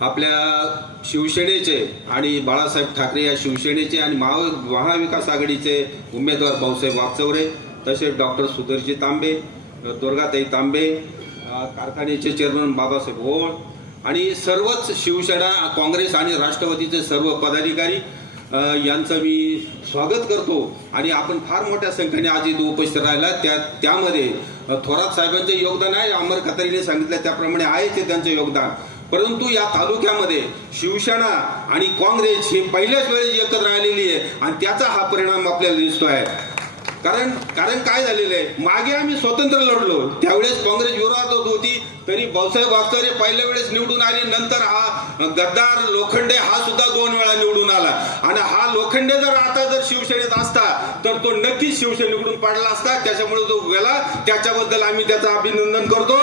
आपल्या शिवसेनेचे आणि बाळासाहेब ठाकरे या शिवसेनेचे आणि महा महाविकास आघाडीचे उमेदवार भाऊसाहेब वागचौरे तसेच डॉक्टर सुधीरजी तांबे दुर्गाताई तांबे कारखान्याचे चेअरमन बाबासाहेब ओळ आणि सर्वच शिवसेना काँग्रेस आणि राष्ट्रवादीचे सर्व पदाधिकारी यांचं मी स्वागत करतो. आणि आपण फार मोठ्या संख्येने आज इथे उपस्थित राहिला. त्या त्यामध्ये थोरात साहेबांचे योगदान आहे. अमर खतरीने सांगितलं. त्याप्रमाणे आहे ते त्यांचं योगदान. परंतु या तालुक्यामध्ये शिवसेना आणि काँग्रेस हे पहिल्याच वेळेस एकत्र आलेली आहे आणि त्याचा हा परिणाम आपल्याला दिसतो आहे कारण कारण काय झालेलं आहे? मागे आम्ही स्वतंत्र लढलो. त्यावेळेस काँग्रेस विरोधात होती तरी भाऊसाहेब वागचौरे पहिल्या वेळेस निवडून आले नंतर हा गद्दार लोखंडे हा सुद्धा दोन वेळा निवडून आला. आणि हा लोखंडे जर आता जर शिवसेनेत असता तर तो नक्कीच शिवसेनेकडून पडला असता. त्याच्यामुळे तो गेला. त्याच्याबद्दल आम्ही त्याचं अभिनंदन करतो.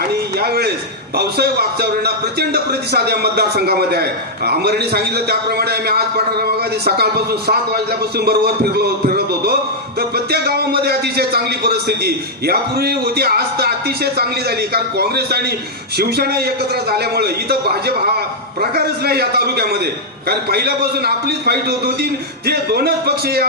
आणि यावेळेस भाऊसाहेब वागचौरेंना प्रचंड प्रतिसाद या मतदारसंघामध्ये आहे. अमरने सांगितलं त्याप्रमाणे आम्ही आज पठारामध्ये सकाळपासून सात वाजल्यापासून बरोबर फिरलो फिरत होतो. प्रत्येक गावामध्ये अतिशय चांगली परिस्थिती. यापूर्वी होती आज तर अतिशय चांगली झाली. कारण काँग्रेस आणि शिवसेना एकत्र झाल्यामुळे इथं भाजप हा प्रकारच नाही या तालुक्यामध्ये. कारण पहिल्यापासून आपलीच फाईट होत होती. जे दोनच पक्ष या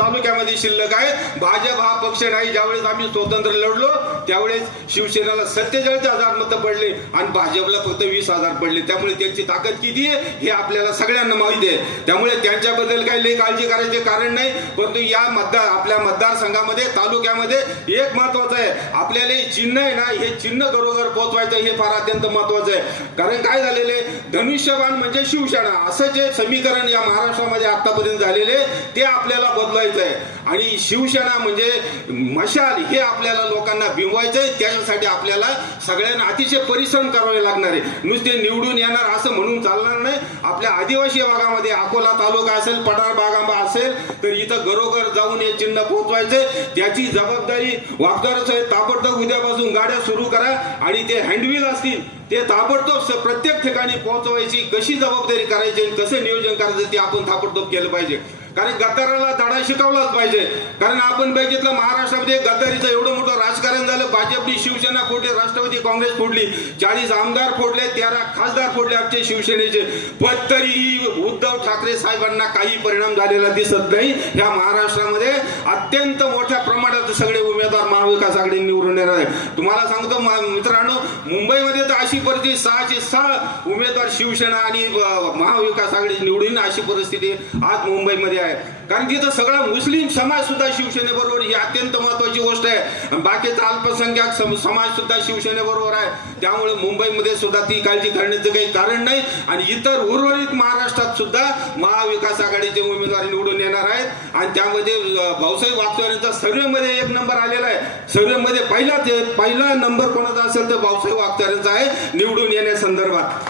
तालुक्यामध्ये शिल्लक आहे भाजप हा पक्ष नाही. ज्यावेळेस आम्ही स्वतंत्र लढलो त्यावेळेस शिवसेनेला सत्तेचाळीस हजार मतं पडले आणि भाजपला फक्त वीस हजार पडले. त्यामुळे त्यांची ताकद किती आहे हे आपल्याला सगळ्यांना माहिती आहे. त्यामुळे त्यांच्याबद्दल काही लई काळजी करायचे कारण नाही. परंतु या मतदार आपल्या मतदारसंघामध्ये तालुक्यामध्ये एक महत्वाचं आहे. आपल्याला हे चिन्ह आहे ना हे चिन्ह घरोघर पोहोचवायचं हे फार अत्यंत महत्वाचं आहे. कारण काय झालेले धनुष्यबाण म्हणजे शिवसेना. असं जे समीकरण या महाराष्ट्रामध्ये आतापर्यंत झालेले ते आपल्याला बदलायचं आहे. आणि शिवसेना म्हणजे मशाल हे आपल्याला लोकांना बिंबवायचं आहे त्याच्यासाठी आपल्याला सगळ्यांना अतिशय परिश्रम करावे लागणार आहे. नुसते निवडून येणार असं म्हणून चालणार नाही. आपल्या आदिवासी भागामध्ये अकोला तालुका असेल पठार भागांबा असेल तर इथं घरोघर जाऊन हे चिन्ह पोहोचवायचे त्याची जबाबदारी वागदार साहेब ताबडतोब उद्यापासून गाड्या सुरू करा आणि ते हँडविल असतील ते ताबडतोब स- प्रत्येक ठिकाणी पोहोचवायची कशी जबाबदारी करायची आणि कसं नियोजन करायचं ते आपण ताबडतोब केलं पाहिजे. कारण गद्दाराला धडा शिकवलाच पाहिजे. कारण आपण बघितलं महाराष्ट्रामध्ये गद्दारीचं एवढं मोठं राजकारण झालं भाजपनी शिवसेना फोडली राष्ट्रवादी काँग्रेस फोडली चाळीस आमदार फोडले तेरा खासदार फोडले आमचे शिवसेनेचे. पण तरीही उद्धव ठाकरे साहेबांना काही परिणाम झालेला दिसत नाही. ह्या महाराष्ट्रामध्ये अत्यंत मोठ्या प्रमाणात सगळे उमेदवार महाविकास आघाडी निवडून येणार आहे तुम्हाला सांगतो मित्रांनो मुंबईमध्ये तर अशी परिस्थिती सहाशे सहा उमेदवार शिवसेना आणि महाविकास आघाडी निवडून अशी परिस्थिती आज मुंबईमध्ये आहे. कारण तिथं सगळा मुस्लिम समाज सुद्धा शिवसेनेबरोबर ही अत्यंत महत्वाची गोष्ट आहे. बाकीचा अल्पसंख्याक समाज सुद्धा शिवसेनेबरोबर आहे. त्यामुळे मुंबईमध्ये सुद्धा ती काळजी करण्याचं काही कारण नाही. आणि इतर उर्वरित महाराष्ट्रात सुद्धा महाविकास आघाडीचे उमेदवार निवडून येणार आहेत. आणि त्यामध्ये अ, भाऊसाहेब वागचौऱ्यांचा सर्वेमध्ये एक नंबर आलेला आहे. सर्वेमध्ये पहिला पहिला नंबर कोणाचा असेल तर भाऊसाहेब वागचौऱ्यांचा आहे. निवडून येण्यासंदर्भात.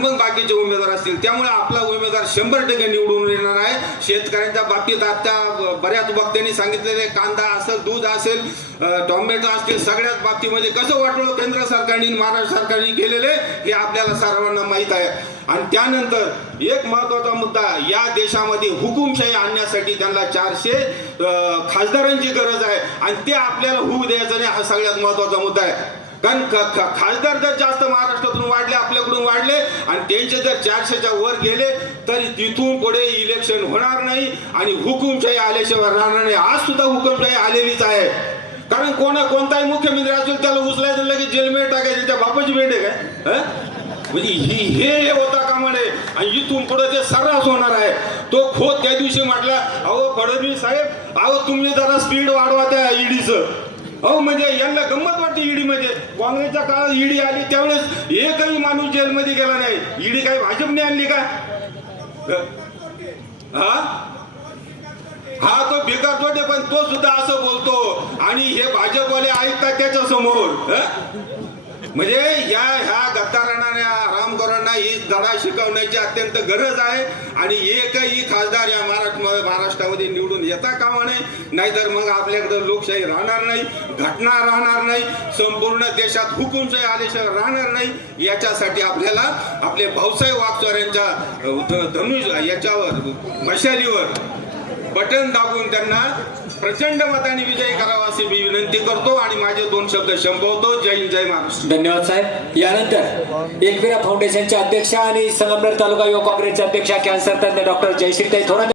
आणि मग बाकीचे उमेदवार असतील. त्यामुळे आपला उमेदवार शंभर टक्के निवडून येणार आहे. शेतकऱ्यांच्या बाबतीत आता बऱ्याच वक्त्यांनी सांगितलेले कांदा असेल दूध असेल टोमॅटो असतील सगळ्याच बाबतीमध्ये कसं वाटलं केंद्र सरकारने महाराष्ट्र सरकारने केलेले हे आपल्याला सर्वांना माहीत आहे. आणि त्यानंतर एक महत्त्वाचा मुद्दा या देशामध्ये हुकुमशाही आणण्यासाठी त्यांना चारशे खासदारांची गरज आहे. आणि ते आपल्याला होऊ द्यायचं नाही हा सगळ्यात महत्त्वाचा मुद्दा आहे. कारण खासदार जर जास्त महाराष्ट्रातून वाढले आपल्याकडून वाढले आणि त्यांचे जर चारशेच्या वर गेले तरी तिथून पुढे इलेक्शन होणार नाही आणि हुकुमशाही आल्याशिवाय राहणार नाही. आज सुद्धा हुकुमशाही आलेलीच आहे. कारण कोणा कोणताही मुख्यमंत्री असेल त्याला उचलायचं लगेच जेलमध्ये टाकायचे. त्या बापाची भेट आहे काय म्हणजे ही हे होता कामा नये आणि इथून पुढे ते सर्रास होणार आहे. तो खोत त्या दिवशी म्हटला अहो फडणवीस साहेब अहो तुम्ही जरा स्पीड वाढवा त्या ईडीचं अहो म्हणजे यांना गंमत वाटते ईडी मध्ये काँग्रेसच्या काळात ईडी आली त्यावेळेस एकही माणूस जेलमध्ये गेला नाही. ईडी काही भाजपने आणली का? हा? हा तो बेकार जोडे पण तो सुद्धा असं बोलतो. आणि हे भाजपवाले ऐकतात त्याच्यासमोर म्हणजे या ह्या गद्दारांना या रामकरांना ही धडा शिकवण्याची अत्यंत गरज आहे आणि एकही खासदार या महाराष्ट्र महाराष्ट्रामध्ये निवडून येता कामा नये नाहीतर मग आपल्याकडे लोकशाही राहणार नाही घटना राहणार नाही संपूर्ण देशात हुकुमशाही आदेश राहणार नाही याच्यासाठी आपल्याला आपले भाऊसाहेब वागचोऱ्यांच्या धनुष याच्यावर मशालीवर बटन दाबून त्यांना प्रचंड मताने विजयी करावा अशी मी विनंती करतो आणि माझे दोन शब्द संपवतो. जय हिंद जय महाराष्ट्र. धन्यवाद साहेब. यानंतर एकविरा फाउंडेशनचे अध्यक्ष आणि संगमनेर तालुका युवा काँग्रेसचे अध्यक्ष कॅन्सर तज्ञ डॉक्टर जयश्रीताई थोरात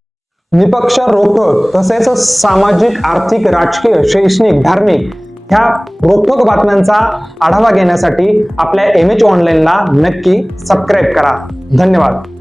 निपक्ष रोखोक तसेच सामाजिक आर्थिक राजकीय शैक्षणिक धार्मिक ह्या रोखोक बातम्यांचा आढावा घेण्यासाठी आपल्या एम एच ऑनलाईनला नक्की सबस्क्राईब करा. धन्यवाद.